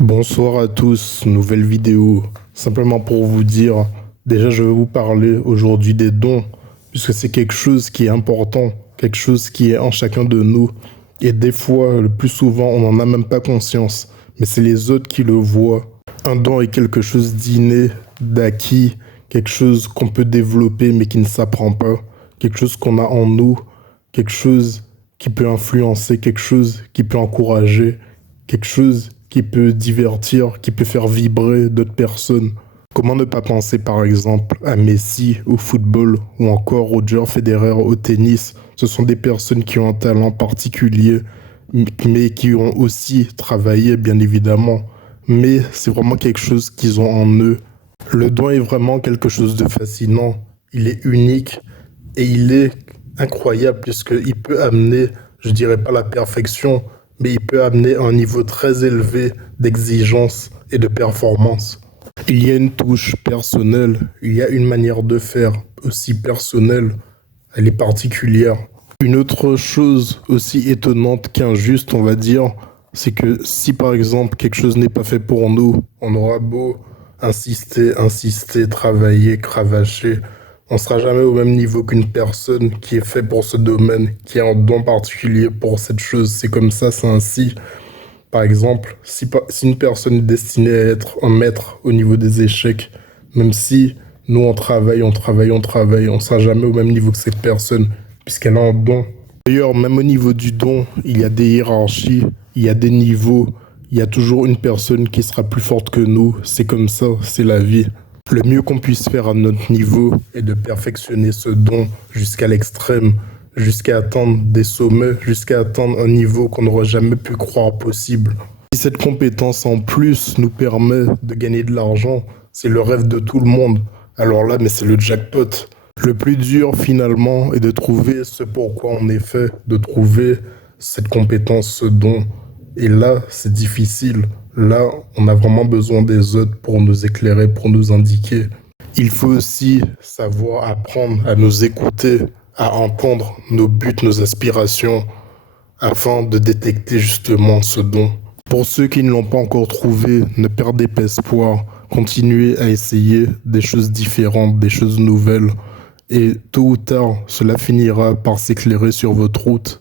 Bonsoir à tous, nouvelle vidéo. Simplement pour vous dire, déjà je vais vous parler aujourd'hui des dons, puisque c'est quelque chose qui est important, quelque chose qui est en chacun de nous. Et des fois, le plus souvent, on n'en a même pas conscience, mais c'est les autres qui le voient. Un don est quelque chose d'inné, d'acquis, quelque chose qu'on peut développer mais qui ne s'apprend pas, quelque chose qu'on a en nous, quelque chose qui peut influencer, quelque chose qui peut encourager, quelque chose qui peut divertir, qui peut faire vibrer d'autres personnes. Comment ne pas penser par exemple à Messi au football ou encore Roger Federer au tennis? Ce sont des personnes qui ont un talent particulier, mais qui ont aussi travaillé bien évidemment. Mais c'est vraiment quelque chose qu'ils ont en eux. Le don est vraiment quelque chose de fascinant. Il est unique et il est incroyable puisqu'il peut amener, je dirais pas la perfection, mais il peut amener un niveau très élevé d'exigence et de performance. Il y a une touche personnelle, il y a une manière de faire aussi personnelle, elle est particulière. Une autre chose aussi étonnante qu'injuste, on va dire, c'est que si par exemple quelque chose n'est pas fait pour nous, on aura beau insister, travailler, cravacher, on sera jamais au même niveau qu'une personne qui est faite pour ce domaine, qui a un don particulier pour cette chose. C'est comme ça, c'est ainsi. Par exemple, si une personne est destinée à être un maître au niveau des échecs, même si nous on sera jamais au même niveau que cette personne, puisqu'elle a un don. D'ailleurs, même au niveau du don, il y a des hiérarchies, il y a des niveaux, il y a toujours une personne qui sera plus forte que nous. C'est comme ça, c'est la vie. Le mieux qu'on puisse faire à notre niveau est de perfectionner ce don jusqu'à l'extrême, jusqu'à atteindre des sommets, jusqu'à atteindre un niveau qu'on n'aurait jamais pu croire possible. Si cette compétence en plus nous permet de gagner de l'argent, c'est le rêve de tout le monde. Alors là, mais c'est le jackpot. Le plus dur finalement est de trouver ce pourquoi on est fait, de trouver cette compétence, ce don. Et là, c'est difficile. Là, on a vraiment besoin des autres pour nous éclairer, pour nous indiquer. Il faut aussi savoir apprendre à nous écouter, à entendre nos buts, nos aspirations, afin de détecter justement ce don. Pour ceux qui ne l'ont pas encore trouvé, ne perdez pas espoir. Continuez à essayer des choses différentes, des choses nouvelles. Et tôt ou tard, cela finira par s'éclairer sur votre route.